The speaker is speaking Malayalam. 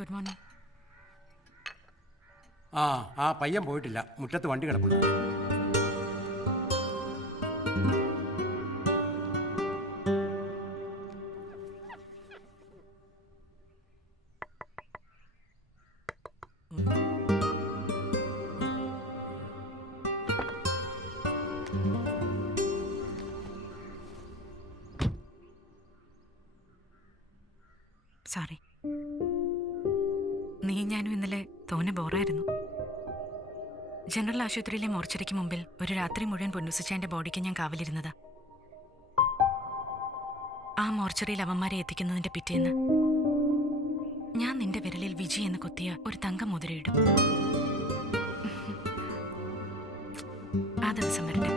Good morning. ആ പയ്യൻ പോയിട്ടില്ല, മുറ്റത്ത് വണ്ടി കിടപ്പുണ്ട്. സോറി. നീ ഞാനും ഇന്നലെ തോന്നെ ബോറായിരുന്നു. ജനറൽ ആശുപത്രിയിലെ മോർച്ചറിക്ക് മുമ്പിൽ ഒരു രാത്രി മുഴുവൻ പൊന്നുസിച്ചാൻ്റെ ബോഡിക്ക് ഞാൻ കാവലിരുന്നതാ. ആ മോർച്ചറിയിൽ അവന്മാരെ എത്തിക്കുന്നതിന്റെ പിറ്റേന്ന് ഞാൻ നിന്റെ വിരലിൽ വിജി എന്ന് കൊത്തിയ ഒരു തങ്കം മുദ്രയിടും. ആ ദിവസം വരട്ടെ.